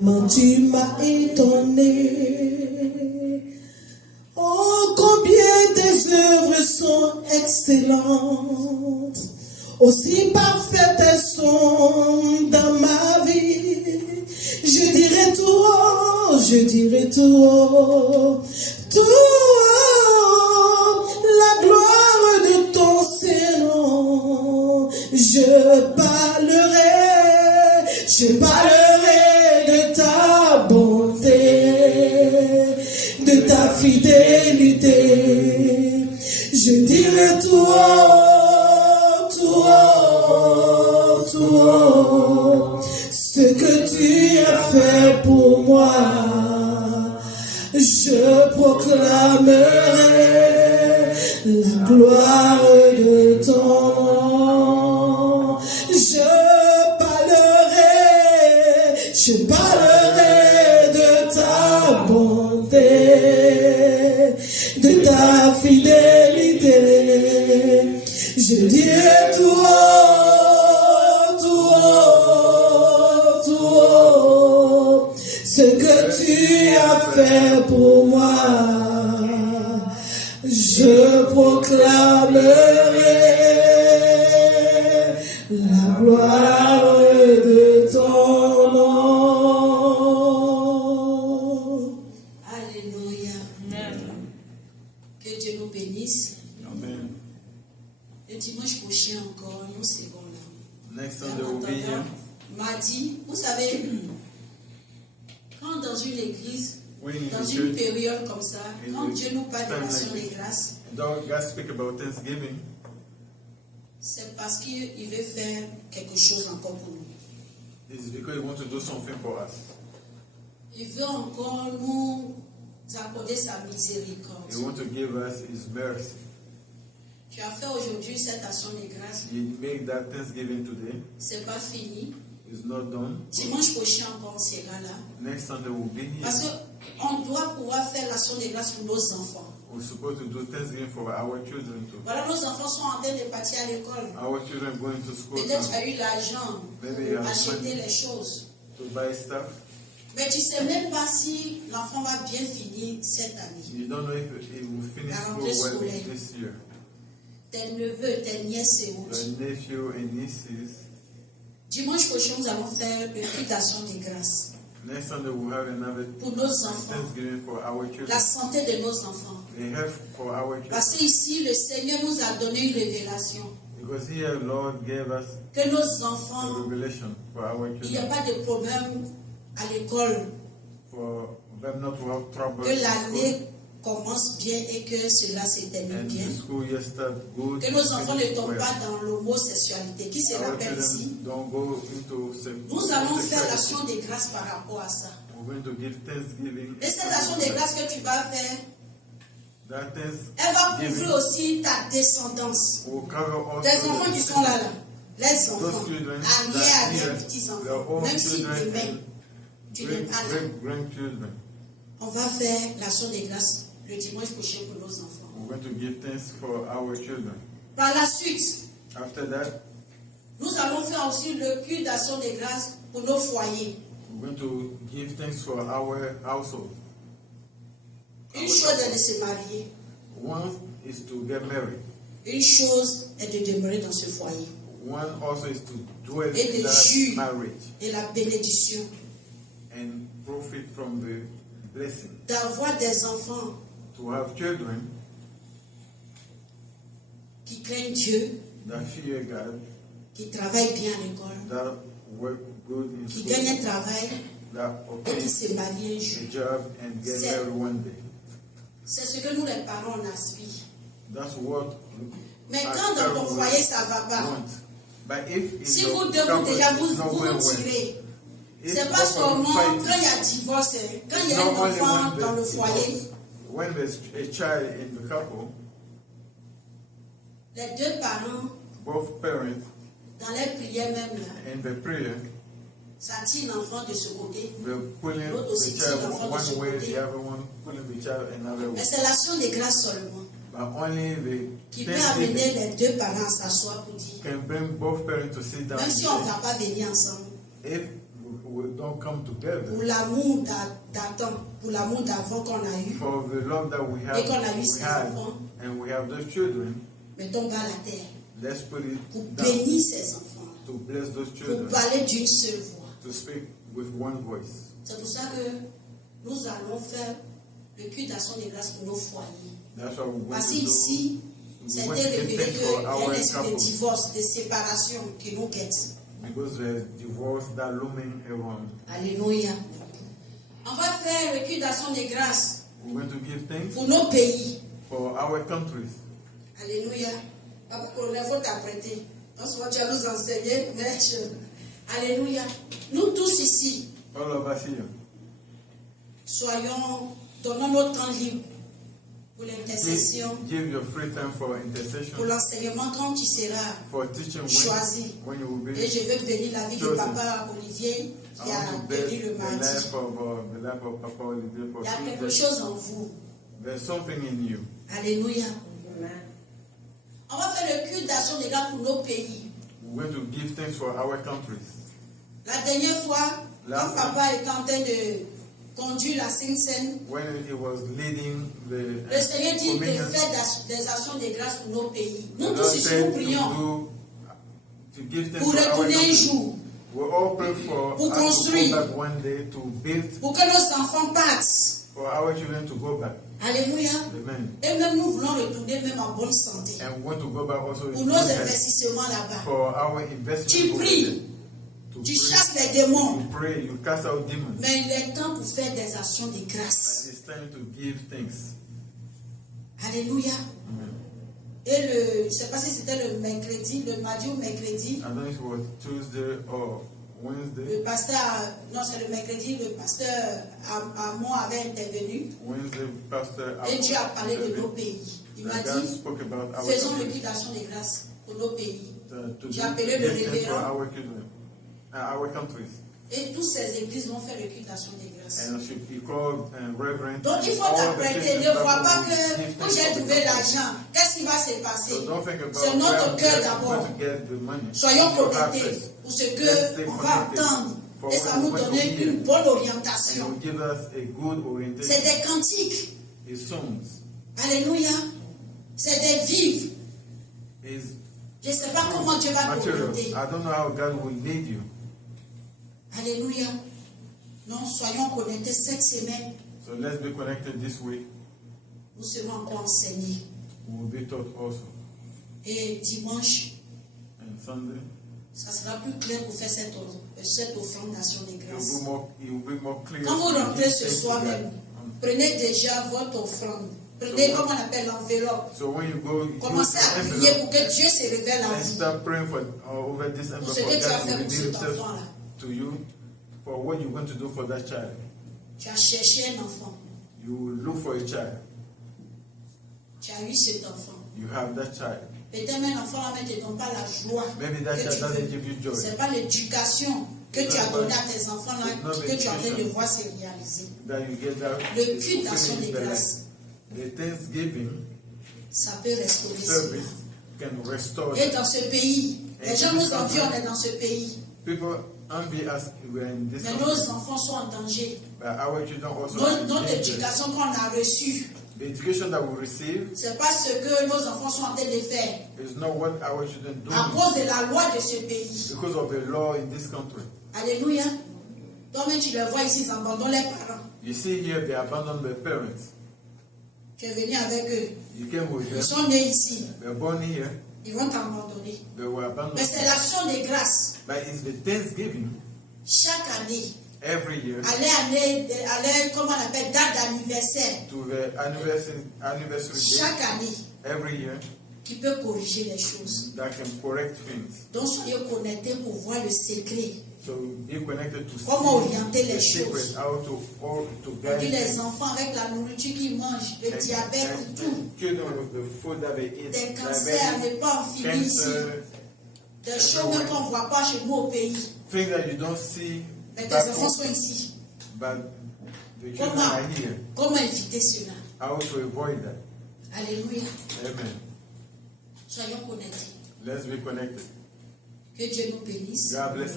Tu m'as étonné. Oh, combien tes œuvres sont excellentes. Aussi parfaites elles sont dans ma vie. Je dirai tout haut, je dirai tout haut, tout haut, la gloire de ton Saint-Nom. Je parlerai de ta bonté, de ta fidélité. Je dirai tout haut, tout haut, tout haut, ce que tu as fait pour moi. Je proclamerai la gloire de ton nom. Je parlerai de ta bonté, de ta fidélité. Je dirai tout haut, tout haut, tout haut, ce que tu as fait pour moi. Je proclamerai la gloire de ton nom. Alléluia. Que Dieu nous bénisse. Amen. Le dimanche prochain encore, nous serons là. Next Sunday we'll be here. Mardi, vous savez, quand dans une église, When in dans the une church, période comme ça, in quand the Dieu nous parle de time l'action like des grâces, and God speak about Thanksgiving, c'est parce qu'il veut faire quelque chose encore pour nous. it's because He wants to do something for us. Il veut encore nous accorder sa He miséricorde. wants to give us His mercy. Tu as fait aujourd'hui cette action des grâces. He made that Thanksgiving today. C'est pas fini. It's not done. Dimanche prochain encore on sera là. Next Sunday we'll be here. Parce qu'on doit pouvoir faire l'action des grâces pour nos enfants. We're supposed to do Thanksgiving for our children too. Voilà, nos enfants sont en train de partir à l'école. Our children going to school Peut-être tu now as eu l'argent Maybe pour I'm acheter money. les choses. to buy stuff. Mais tu ne sais même pas si l'enfant va bien finir cette année. You don't know if he will finish La school rentrée well scolaire. this year. Tes neveux, tes nièces et autres. Your nephew and nieces. Dimanche prochain, nous allons faire le culte d'action des grâces Next Sunday we'll have another pour nos enfants. Thanksgiving for our children. La santé de nos enfants. The health for our children. Parce qu'ici, le Seigneur nous a donné une révélation. Because here Lord gave us Que nos a enfants, revelation for our il n'y a children. pas de problème à l'école. For them not to have trouble Que in l'année school. commence bien et que cela se termine And bien. the school year start good. Que nos enfants ne finish tombent well. pas dans l'homosexualité. Qui se Our rappelle ici? children don't go into Nous allons faire sexuality. l'action des grâces par rapport à ça. We're going to give Thanksgiving. Et cette action des grâces que tu vas faire, That elle va couvrir Thanksgiving aussi ta descendance. will cover also Tes enfants qui sont là, les enfants, Those children arrière, that arrière, hear petits-enfants, their own même si children demain, and tu n'es pas là. grandchildren. On va faire l'action des grâces le dimanche prochain pour nos enfants. We're going to give thanks for our children. Par la suite, After that, nous allons faire aussi le culte d'action des grâces pour nos foyers. we're going to give thanks for our household. Une chose est de se marier. One is to get married. Une chose est de demeurer dans ce foyer. One also is to dwell Et in de that jouir marriage de la bénédiction. and profit from the blessing. D'avoir des enfants To have children qui craignent Dieu, that fear God, qui travaillent bien à l'école, that work good in qui school, gagnent un travail that et qui obtain se marient un a jour. job and get C'est- married one day. C'est ce que nous les parents on aspire. That's what Mais our quand dans ton parents foyer ça ne va pas, want. But if in si your vous deux vous couple déjà it's vous not vous going well, tirez, if c'est pas both of you seulement fight, quand il y a divorce, quand il y it's a un not only enfant when dans le there's foyer, divorce. When there's a child in the couple, les deux parents, both parents dans les prières même là, in the prayer, ça tire l'enfant de ce côté. they're pulling L'autre the aussi tire child l'enfant de ce one way, côté. the other one pulling the child another Mais way. c'est l'action de grâce seulement But only the qui peut amener Thanksgiving les deux parents à s'asseoir pour dire, can bring both parents to sit down même and si on ne say, va pas venir ensemble, if we we don't come together pour l'amour d'Adam, pour l'amour d'avant qu'on a eu, for the love that we et qu'on a eu we ses had, enfants, and we have those children. mettons bas la terre, Let's put it pour down bénir ses enfants, to bless those pour children, parler d'une seule voix. to speak with one voice. C'est pour ça que nous allons faire le culte d'action de grâce pour nos foyers. That's why we Parce want to qu'ici, we c'était want to give révélé thanks qu'il y for a un our esprit de couples, divorce, de séparation qui nous guette. because there's divorce that looming around. Alléluia. On va faire le culte d'action de grâce We want to give thanks pour nos pays. for our countries. Alléluia. Papa colonel, il faut t'apprêter. En ce moment, tu vas nous enseigner. Mais Alléluia. Nous tous ici, All of us here, donnons notre temps libre pour l'intercession, give your free time for pour intercession, l'enseignement quand tu seras for teaching choisi. when you will Et be. je veux bénir la vie de chosen. Papa Olivier I qui want a to bless béni le the mardi. life of Papa Olivier for Il y a quelque Tuesday. chose en vous. There's something in you. Alléluia. On va faire le culte d'action de grâce pour nos pays. We're going to give thanks for our countries. La dernière fois, Last quand Papa était en train de conduire la Sainte Seine, When he was leading the le Seigneur dit de communion, faire des actions de grâce pour nos pays. the Nous Lord tous ici, said nous prions to give thanks pour for our retourner un countries. jour, We all pray for Pour us to construire. go back one day, to build, pour que nos enfants partent. for our children to go back. Alléluia. Amen. Et même nous voulons retourner même en bonne santé. And we want to go back also Pour in nos good health, investissements là-bas. for our Tu investment over pries. there. To Tu pray, chasses les démons. you pray, you cast out demons. Mais il est temps pour faire des actions de grâce. And it's time to give thanks. Alléluia. Amen. Et je ne sais pas si c'était le mercredi, le mardi ou mercredi, I don't know if it was Tuesday or Wednesday. le pasteur, non c'est le mercredi, le pasteur Amon avait intervenu Wednesday, Pastor et Dieu a parlé de Abel, nos pays. Il m'a God dit, spoke about our faisons le country, culte d'action de grâce pour nos pays. to J'ai appelé le give thanks for révérend. our children, our countries. Et toutes ces églises vont faire le culte d'action de grâce. And he called Reverend. Donc il faut all the t'apprêter, churches ne that vois will pas give que thanks quand j'ai for the trouvé country. l'argent, qu'est-ce qui va se passer? So don't think about C'est notre where cœur I'm d'abord. going to get the money. Soyons Your heart connectés first. pour ce Let's stay qu'on va connected entendre. for Et ça what nous we want to donner hear. une bonne And it orientation. will give us a good C'est orientation. des cantiques. His songs, Alléluia. C'est des vives. his Je ne sais pas comment Dieu va material. t'orienter. I don't know how God will lead you. Alléluia. Non, soyons connectés cette semaine. So let's be connected this week. Nous serons encore enseignés. We will be taught also. Et dimanche, And Sunday, ça sera plus clair pour faire cette offrande d'action de it grâce. will be more clear. Quand vous to rentrez give ce thanks to soir God. même, prenez déjà votre offrande. Prenez, comme on appelle l'enveloppe. So when you go, you Commencez à use the prier envelope pour que Dieu se révèle en and vous. start praying for over this envelope ce for que tu as God fait to pour reveal cet Himself enfant-là. to you for what you're going to do for that child. Tu as cherché un enfant. You will look for a child. Tu as eu cet enfant. You have that child. Peut-être même l'enfant là ne te donne pas la joie. Maybe that que child tu doesn't veux. give you joy. C'est pas l'éducation que tu as donnée à tes enfants là It's not que tu es en train de education. voir se réaliser. That you get that. Le is culte d'action fulfilling de the grâce. life. The Thanksgiving Ça peut restaurer service cela. can restore. Et dans ce pays, les Et gens in nous this envient, country, on est dans ce pays. People envy us we're in this Mais country. nos enfants sont en danger. But our children also are in Notre danger. éducation qu'on a reçue, The education that we receive c'est pas ce que nos enfants sont en train de faire. is not what our children do À cause de la loi de ce pays. because of the law in this country. Alléluia. Toi-même, tu les vois ici, ils abandonnent les parents. You see here, they abandon their parents. Tu es venu avec eux. You came with Ils them. sont nés ici. They're born here. Ils vont t'abandonner. They were abandoned. Mais c'est l'action de grâce. But it's the Thanksgiving Chaque année, every year aller, comment on appelle, date d'anniversaire. to the anniversary day Chaque année, every year qui peut corriger les choses. that can correct things. Donc, soyez connectés pour voir le secret. So be connected to Comment see orienter les the secret, choses. how to Et guide puis les things. enfants avec la nourriture qu'ils mangent, le diabète, tout. and children with the food that they eat, Des cancers à ne pas en finir ici. cancer, Des choses même qu'on ne voit pas chez nous au pays. things that you don't see Mais tes back enfants home, sont ici. but the children Comment, are here. comment éviter cela? How to avoid that? Alléluia. Amen. Soyons connectés. Let's be connected. Que Dieu nous bénisse. God bless.